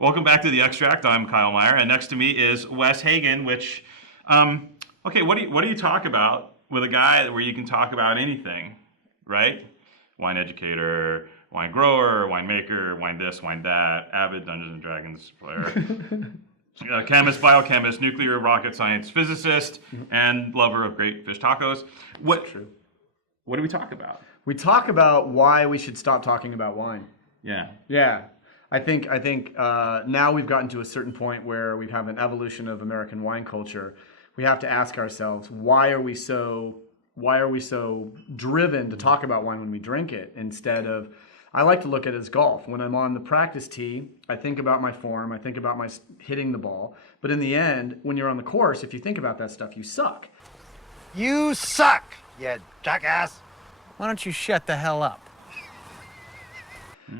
Welcome back to The Extract. I'm Kyle Meyer, and next to me is Wes Hagen, which, okay, what do you talk about with a guy where you can talk about anything, right? Wine educator, wine grower, winemaker, wine this, wine that, avid Dungeons and Dragons player, chemist, biochemist, nuclear rocket science physicist, and lover of great fish tacos. What do we talk about? We talk about why we should stop talking about wine. Yeah. Yeah. I think now we've gotten to a certain point where we have an evolution of American wine culture. We have to ask ourselves, why are we so driven to talk about wine when we drink it instead of, I like to look at it as golf. When I'm on the practice tee, I think about my form, I think about my hitting the ball. But in the end, when you're on the course, if you think about that stuff, you suck. You suck, you jackass. Why don't you shut the hell up?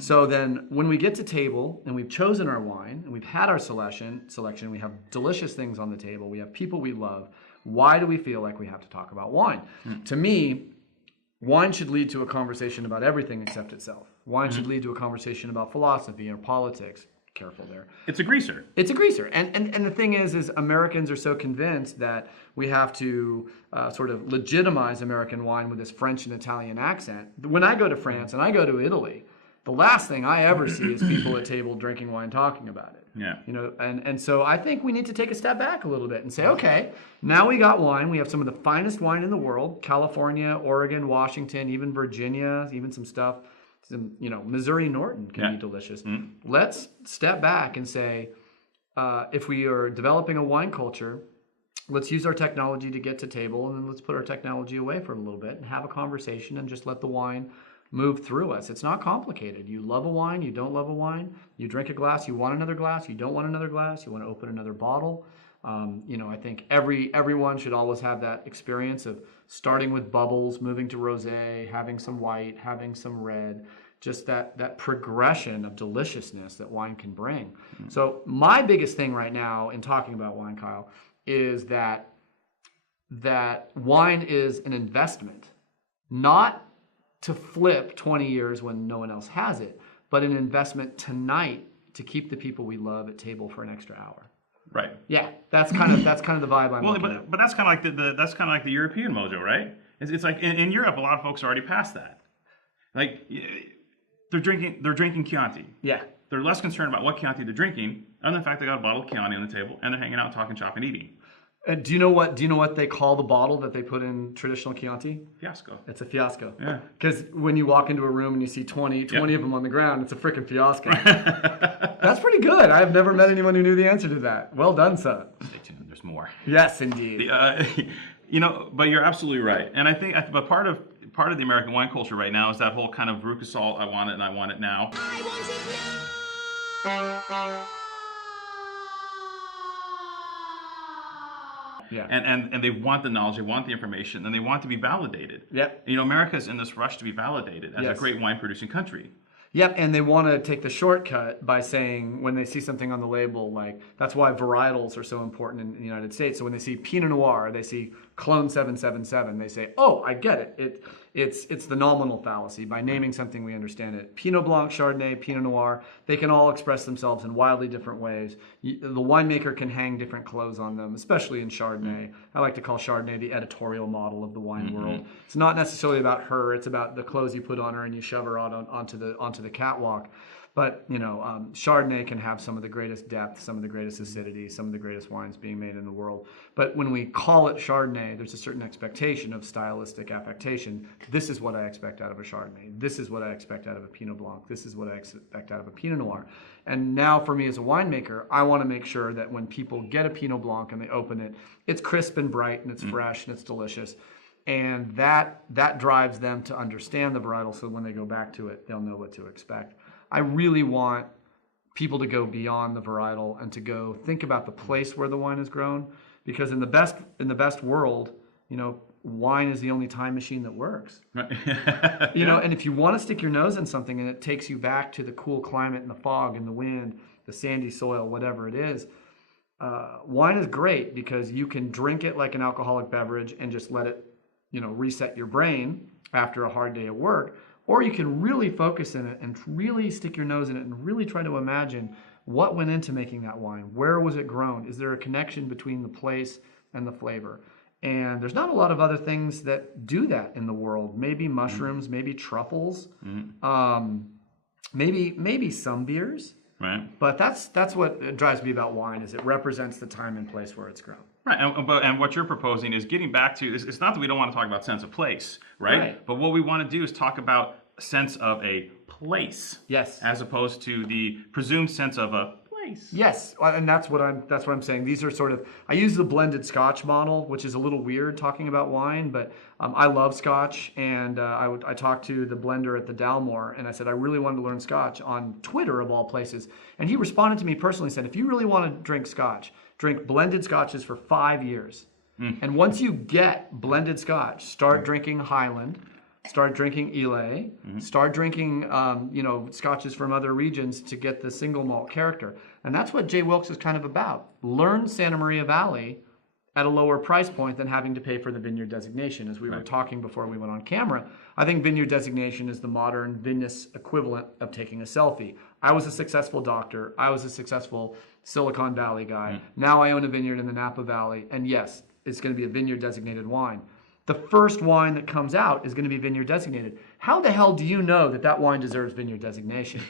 So then when we get to table and we've chosen our wine and we've had our selection, we have delicious things on the table, we have people we love, why do we feel like we have to talk about wine? To me, wine should lead to a conversation about everything except itself. Wine should lead to a conversation about philosophy or politics. Careful there. It's a greaser. It's a greaser. And the thing is Americans are so convinced that we have to sort of legitimize American wine with this French and Italian accent. When I go to France and I go to Italy, the last thing I ever see is people at table drinking wine talking about it. Yeah. You know, and so I think we need to take a step back a little bit and say, okay, now we got wine. We have some of the finest wine in the world: California, Oregon, Washington, even Virginia, even some stuff. Missouri Norton can be delicious. Let's step back and say, if we are developing a wine culture, let's use our technology to get to table, and then let's put our technology away for a little bit and have a conversation and just let the wine move through us. It's not complicated. You love a wine, you don't love a wine, you drink a glass, you want another glass, you don't want another glass, you want to open another bottle. I think everyone should always have that experience of starting with bubbles, moving to rosé, having some white, having some red, just that progression of deliciousness that wine can bring. So my biggest thing right now in talking about wine, Kyle, is that wine is an investment, not to flip 20 years when no one else has it, but an investment tonight to keep the people we love at table for an extra hour. Right. Yeah, that's kind of the vibe I'm looking at. But that's kind of like the European mojo, right? It's like in Europe, a lot of folks are already past that. Like they're drinking Chianti. Yeah. They're less concerned about what Chianti they're drinking, other than the fact they got a bottle of Chianti on the table and they're hanging out, talking shop, and eating. Do you know what they call the bottle that they put in traditional Chianti? Fiasco. It's a fiasco. Yeah. Because when you walk into a room and you see 20 of them on the ground, it's a freaking fiasco. That's pretty good. I've never met anyone who knew the answer to that. Well done, son. Stay tuned. There's more. Yes, indeed. But you're absolutely right. And I think, but part of the American wine culture right now is that whole kind of veruca salt. I want it and I want it now. I want it now. Yeah. And they want the knowledge, they want the information, and they want to be validated. Yep. America's in this rush to be validated as a great wine producing country. Yep, and they want to take the shortcut by saying, when they see something on the label, like, that's why varietals are so important in the United States. So when they see Pinot Noir, they see Clone 777, they say, oh, I get it. It's the nominal fallacy. By naming something, we understand it. Pinot Blanc, Chardonnay, Pinot Noir, they can all express themselves in wildly different ways. The winemaker can hang different clothes on them, especially in Chardonnay. I like to call Chardonnay the editorial model of the wine world. It's not necessarily about her, it's about the clothes you put on her and you shove her out onto the catwalk. But, Chardonnay can have some of the greatest depth, some of the greatest acidity, some of the greatest wines being made in the world. But when we call it Chardonnay, there's a certain expectation of stylistic affectation. This is what I expect out of a Chardonnay. This is what I expect out of a Pinot Blanc. This is what I expect out of a Pinot Noir. And now for me as a winemaker, I want to make sure that when people get a Pinot Blanc and they open it, it's crisp and bright and it's fresh and it's delicious. And that drives them to understand the varietal, so when they go back to it, they'll know what to expect. I really want people to go beyond the varietal and to go think about the place where the wine is grown, because in the best world, wine is the only time machine that works. And if you want to stick your nose in something and it takes you back to the cool climate and the fog and the wind, the sandy soil, whatever it is, wine is great because you can drink it like an alcoholic beverage and just let it, reset your brain after a hard day at work. Or you can really focus in it and really stick your nose in it and really try to imagine What went into making that wine? Where was it grown? Is there a connection between the place and the flavor? And there's not a lot of other things that do that in the world. Maybe mushrooms, maybe truffles, maybe some beers. Right. But that's what drives me about wine, is it represents the time and place where it's grown. Right, and what you're proposing is getting back to, it's not that we don't want to talk about sense of place, right? But what we want to do is talk about sense of a place. Yes. As opposed to the presumed sense of a place. Yes, and that's what I'm saying. These are sort of, I use the blended Scotch model, which is a little weird talking about wine, but I love Scotch, and I talked to the blender at the Dalmore, and I said I really wanted to learn Scotch on Twitter of all places, and he responded to me personally and said, if you really want to drink Scotch, drink blended Scotches for 5 years, and once you get blended Scotch, start drinking Highland. Start drinking Islay, start drinking, Scotches from other regions to get the single malt character. And that's what J. Wilkes is kind of about. Learn Santa Maria Valley at a lower price point than having to pay for the vineyard designation. As we were talking before we went on camera, I think vineyard designation is the modern Vinous equivalent of taking a selfie. I was a successful doctor. I was a successful Silicon Valley guy. Now I own a vineyard in the Napa Valley. And yes, it's going to be a vineyard designated wine. The first wine that comes out is going to be vineyard designated. How the hell do you know that wine deserves vineyard designation?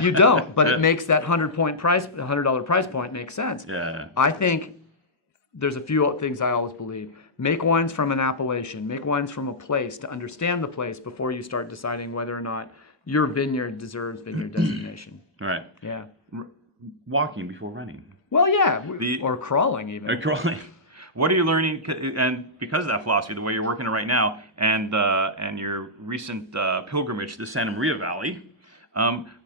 You don't, but it makes that $100 price point make sense. Yeah. I think there's a few things I always believe. Make wines from an appellation. Make wines from a place to understand the place before you start deciding whether or not your vineyard deserves vineyard designation. Right. Yeah. Walking before running. Well, yeah, or crawling even. Or crawling. What are you learning, and because of that philosophy, the way you're working it right now, and your recent pilgrimage to the Santa Maria Valley,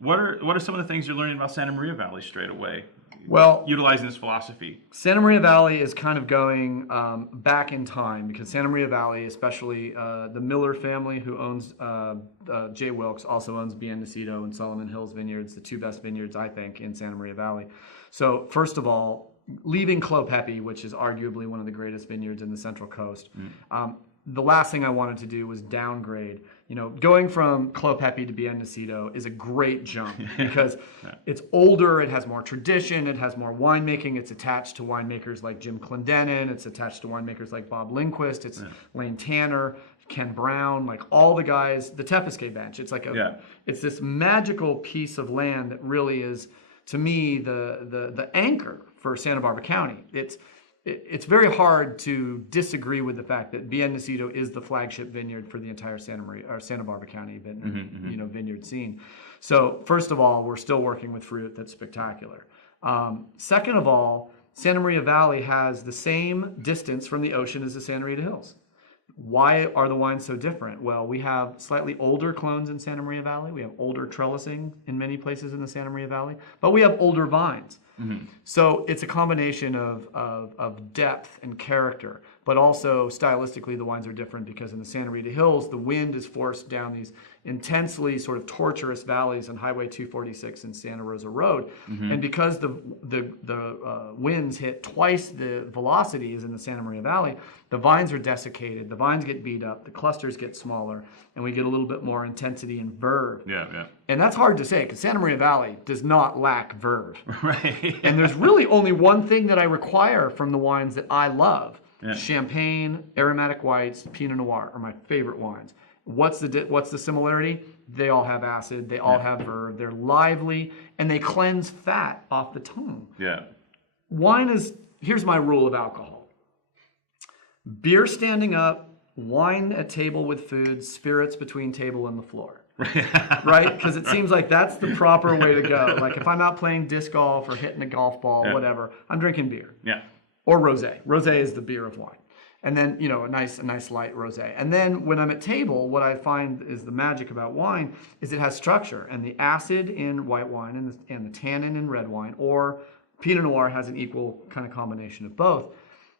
what are some of the things you're learning about Santa Maria Valley straight away? Well, utilizing this philosophy. Santa Maria Valley is kind of going back in time, because Santa Maria Valley, especially the Miller family who owns J. Wilkes, also owns Bien Nacido and Solomon Hills Vineyards, the two best vineyards, I think, in Santa Maria Valley. So first of all, leaving Clos Pepe, which is arguably one of the greatest vineyards in the Central Coast, the last thing I wanted to do was downgrade. Going from Clos Pepe to Bien Nacido is a great jump because it's older, it has more tradition, it has more winemaking, it's attached to winemakers like Jim Clendenin, it's attached to winemakers like Bob Lindquist, it's Lane Tanner, Ken Brown, like all the guys, the Tepesquet bench. It's like it's this magical piece of land that really is, to me, the anchor for Santa Barbara County. It's very hard to disagree with the fact that Bien Nacido is the flagship vineyard for the entire Santa Barbara County vineyard scene. So first of all, we're still working with fruit that's spectacular. Second of all, Santa Maria Valley has the same distance from the ocean as the Santa Rita Hills. Why are the wines so different? Well, we have slightly older clones in Santa Maria Valley. We have older trellising in many places in the Santa Maria Valley, but we have older vines. So it's a combination of depth and character, but also stylistically the wines are different because in the Santa Rita Hills, the wind is forced down these intensely sort of torturous valleys on Highway 246 and Santa Rosa Road. And because the winds hit twice the velocity as in the Santa Maria Valley, the vines are desiccated, the vines get beat up, the clusters get smaller, and we get a little bit more intensity and verve. And that's hard to say because Santa Maria Valley does not lack verve. And there's really only one thing that I require from the wines that I love. Champagne, aromatic whites, Pinot Noir are my favorite wines. What's the similarity? They all have acid, they all have verve, they're lively, and they cleanse fat off the tongue. Wine is, here's my rule of alcohol. Beer standing up, wine at table with food, spirits between table and the floor. Right? Because it seems like that's the proper way to go. Like if I'm out playing disc golf or hitting a golf ball, whatever, I'm drinking beer. Or rosé. Rosé is the beer of wine. And then, a nice light rosé. And then when I'm at table, what I find is the magic about wine is it has structure. And the acid in white wine and the tannin in red wine, or Pinot Noir has an equal kind of combination of both.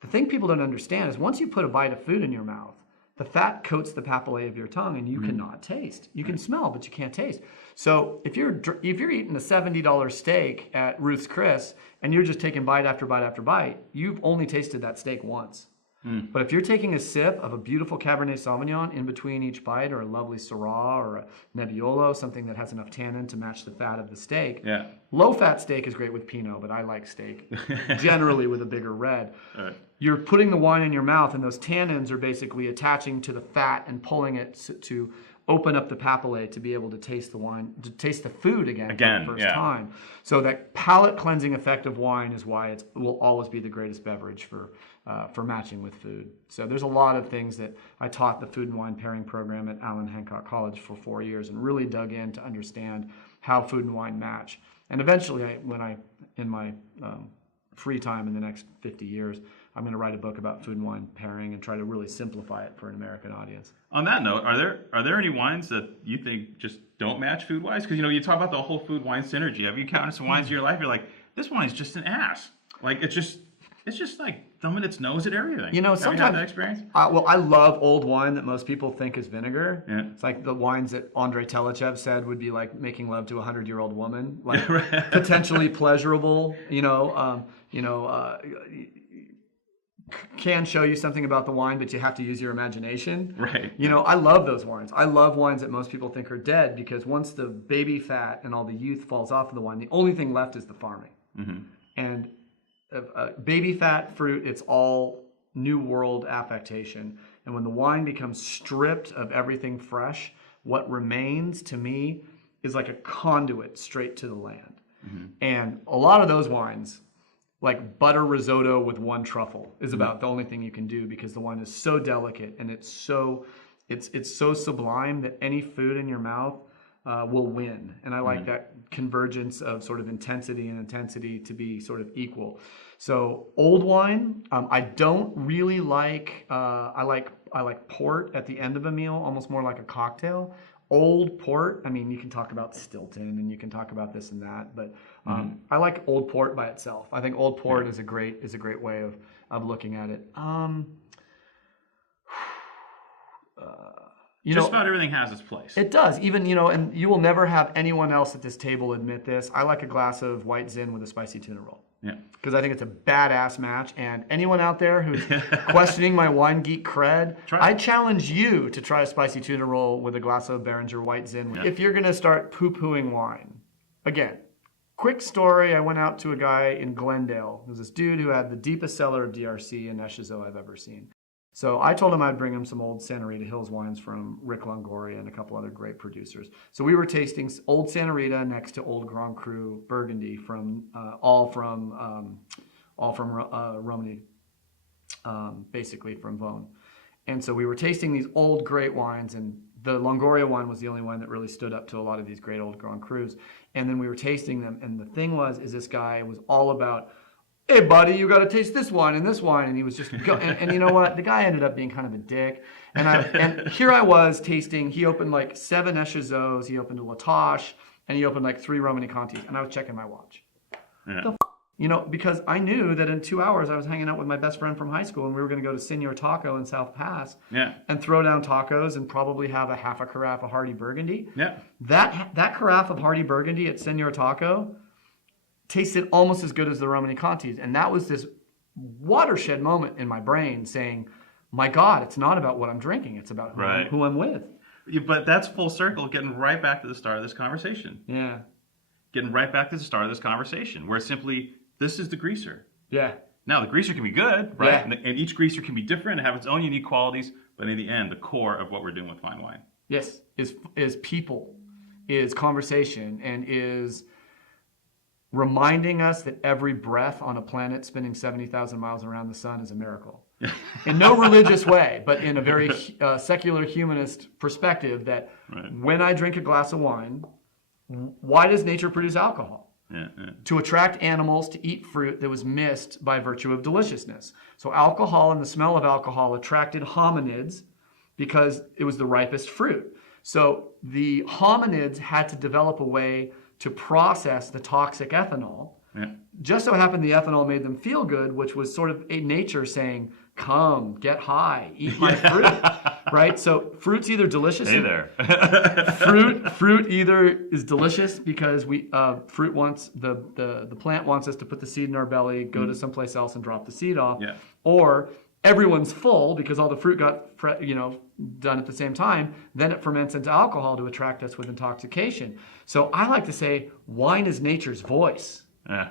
The thing people don't understand is once you put a bite of food in your mouth, the fat coats the papillae of your tongue and you cannot taste. You can smell, but you can't taste. So if you're eating a $70 steak at Ruth's Chris and you're just taking bite after bite after bite, you've only tasted that steak once. But if you're taking a sip of a beautiful Cabernet Sauvignon in between each bite, or a lovely Syrah or a Nebbiolo, something that has enough tannin to match the fat of the steak. Yeah. Low-fat steak is great with Pinot, but I like steak generally with a bigger red. Right. You're putting the wine in your mouth, and those tannins are basically attaching to the fat and pulling it to open up the papillae to be able to taste the wine, to taste the food again for the first time. So that palate cleansing effect of wine is why it will always be the greatest beverage for matching with food. So there's a lot of things that I taught the food and wine pairing program at Allen Hancock College for 4 years, and really dug in to understand how food and wine match. And eventually, in my free time in the next 50 years, I'm going to write a book about food and wine pairing and try to really simplify it for an American audience. On that note, are there any wines that you think just don't match food wise? Because you talk about the whole food wine synergy. Have you counted some wines in your life? You're like, this wine's just an ass. Like it's just like thumbing its nose at everything. Have you had that experience? Well, I love old wine that most people think is vinegar. Yeah. It's like the wines that Andrei Telechev said would be like making love to a 100-year-old woman, like potentially pleasurable. Can show you something about the wine, but you have to use your imagination. Right. I love those wines. I love wines that most people think are dead, because once the baby fat and all the youth falls off of the wine, the only thing left is the farming. Mm-hmm. And baby fat fruit, it's all new world affectation. And when the wine becomes stripped of everything fresh, what remains to me is like a conduit straight to the land. Mm-hmm. And a lot of those wines, like butter risotto with one truffle, is about the only thing you can do, because the wine is so delicate and it's so sublime that any food in your mouth will win. And I like that convergence of sort of intensity to be sort of equal. So old wine, I don't really like. I like port at the end of a meal, almost more like a cocktail. Old port, I mean, you can talk about Stilton and you can talk about this and that, but I like old port by itself. I think old port is a great way of looking at it. Just about everything has its place. It does. Even, and you will never have anyone else at this table admit this. I like a glass of white Zin with a spicy tuna roll. Yeah. Because I think it's a badass match. And anyone out there who's questioning my wine geek cred, I challenge you to try a spicy tuna roll with a glass of Behringer white Zin. Yeah. If you're going to start poo-pooing wine. Again, quick story. I went out to a guy in Glendale. There's this dude who had the deepest cellar of DRC and Echezot I've ever seen. So I told him I'd bring him some old Santa Rita Hills wines from Rick Longoria and a couple other great producers. So we were tasting old Santa Rita next to old Grand Cru Burgundy from all from Romany, basically from Vosne. And so we were tasting these old great wines, and the Longoria wine was the only wine that really stood up to a lot of these great old Grand Crus. And then we were tasting them, and the thing is this guy was all about, hey, buddy, you got to taste this wine, and he was just and you know what? The guy ended up being kind of a dick. And here I was tasting. He opened like 7 Echezots, he opened a Latache, and he opened like 3 Romani Contis, and I was checking my watch. Yeah. Because I knew that in 2 hours I was hanging out with my best friend from high school, and we were going to go to Senor Taco in South Pass, and throw down tacos and probably have a half a carafe of Hardy Burgundy. Yeah. That carafe of Hardy Burgundy at Senor Taco tasted almost as good as the Romani Contis. And that was this watershed moment in my brain saying, my God, it's not about what I'm drinking. It's about who I'm with. But that's full circle, getting right back to the start of this conversation. Yeah. Getting right back to the start of this conversation, where simply, this is the greaser. Yeah. Now, the greaser can be good, right? Yeah. And each greaser can be different and have its own unique qualities. But in the end, the core of what we're doing with fine wine. Yes, is people, is conversation, and is reminding us that every breath on a planet spinning 70,000 miles around the sun is a miracle. In no religious way, but in a very secular humanist perspective, that when I drink a glass of wine, why does nature produce alcohol? To attract animals to eat fruit that was missed by virtue of deliciousness. So alcohol and the smell of alcohol attracted hominids because it was the ripest fruit. So the hominids had to develop a way to process the toxic ethanol. Yeah. Just so happened the ethanol made them feel good, which was sort of a nature saying, come, get high, eat my fruit, right? So fruit's either delicious. Hey there. fruit either is delicious because fruit wants, the plant wants us to put the seed in our belly, go to someplace else and drop the seed off, or everyone's full because all the fruit got done at the same time, then it ferments into alcohol to attract us with intoxication. So I like to say wine is nature's voice. Yeah.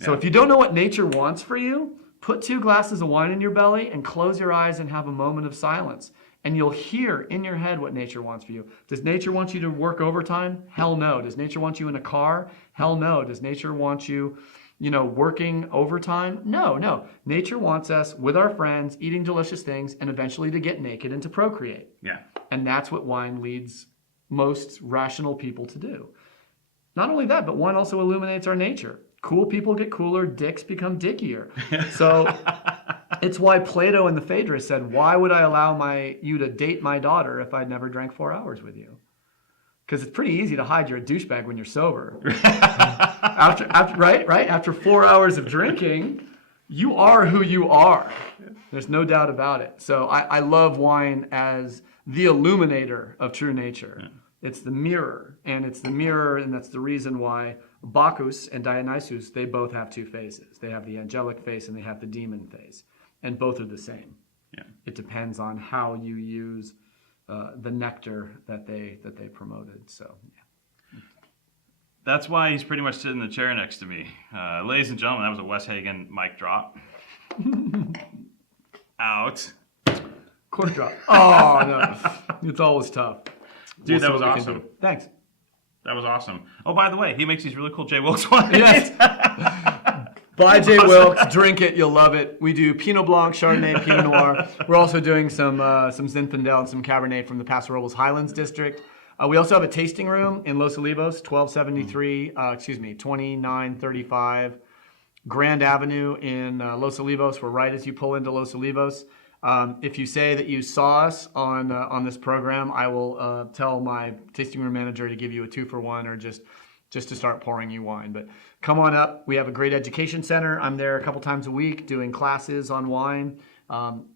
So if you don't know what nature wants for you, put 2 glasses of wine in your belly and close your eyes and have a moment of silence. And you'll hear in your head what nature wants for you. Does nature want you to work overtime? Hell no. Does nature want you in a car? Hell no. Does nature want you, working overtime? No. Nature wants us with our friends, eating delicious things, and eventually to get naked and to procreate. Yeah. And that's what wine leads most rational people to do. Not only that, but wine also illuminates our nature. Cool people get cooler, dicks become dickier. So it's why Plato in the Phaedrus said, why would I allow you to date my daughter if I'd never drank 4 hours with you? Because it's pretty easy to hide you're a douchebag when you're sober. After 4 hours of drinking, you are who you are. There's no doubt about it. So I love wine as the illuminator of true nature. Yeah. It's the mirror, and that's the reason why Bacchus and Dionysus, they both have 2 faces. They have the angelic face and they have the demon face, and both are the same. Yeah. It depends on how you use the nectar that they promoted. So, yeah. That's why he's pretty much sitting in the chair next to me. Ladies and gentlemen, that was a Wes Hagen mic drop. Out. Cork drop. Oh, no. It's always tough. Dude, that was awesome. Thanks. That was awesome. Oh, by the way, he makes these really cool J. Wilkes wines. Yes. Buy J. Wilkes, drink it, you'll love it. We do Pinot Blanc, Chardonnay, Pinot Noir. We're also doing some Zinfandel and some Cabernet from the Paso Robles Highlands District. We also have a tasting room in Los Olivos, 2935 Grand Avenue in Los Olivos. We're right as you pull into Los Olivos. If you say that you saw us on this program, I will tell my tasting room manager to give you a 2-for-1 or just to start pouring you wine. But come on up. We have a great education center. I'm there a couple times a week doing classes on wine.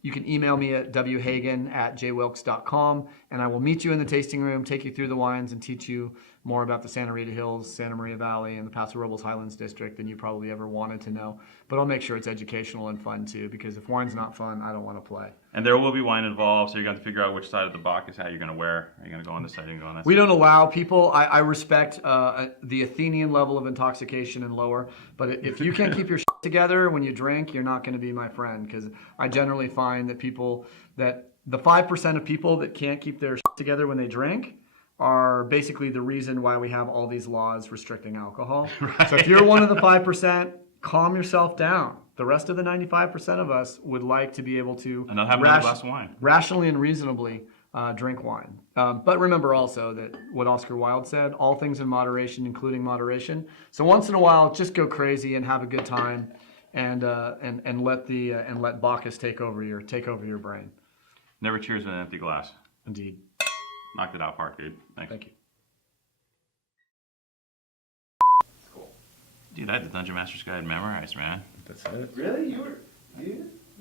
You can email me at whagen@jwilkes.com, and I will meet you in the tasting room, take you through the wines, and teach you more about the Santa Rita Hills, Santa Maria Valley, and the Paso Robles Highlands District than you probably ever wanted to know. But I'll make sure it's educational and fun too, because if wine's not fun, I don't want to play. And there will be wine involved, so you're going to figure out which side of the Bacchus hat you're going to wear. Are you going to go on this side? Are you going to go on that side? We don't allow people. I respect the Athenian level of intoxication and lower, but if you can't keep your shit together when you drink, you're not going to be my friend, because I generally find that the 5% of people that can't keep their shit together when they drink are basically the reason why we have all these laws restricting alcohol. Right. So if you're one of the 5%, calm yourself down. The rest of the 95% of us would like to be able to and have another glass of wine. Rationally and reasonably drink wine. But remember also that what Oscar Wilde said, all things in moderation, including moderation. So once in a while, just go crazy and have a good time, and let Bacchus take over your brain. Never cheers with an empty glass. Indeed. Knocked it out park, dude. Thanks. Thank you. Cool. Dude, I had the Dungeon Master's Guide memorized, man. That's it. Really? You?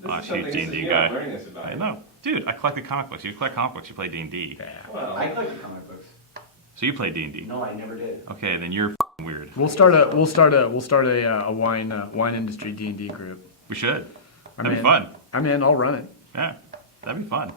Oh, shoot, D&D guy. I know. Dude, I collected comic books. You collect comic books, you play D&D. Yeah. Well, I collected comic books. So you play D&D? No, I never did. Okay, then you're weird. We'll start a wine industry D&D group. We should. That'd be fun. I'm in. I'll run it. Yeah, that'd be fun.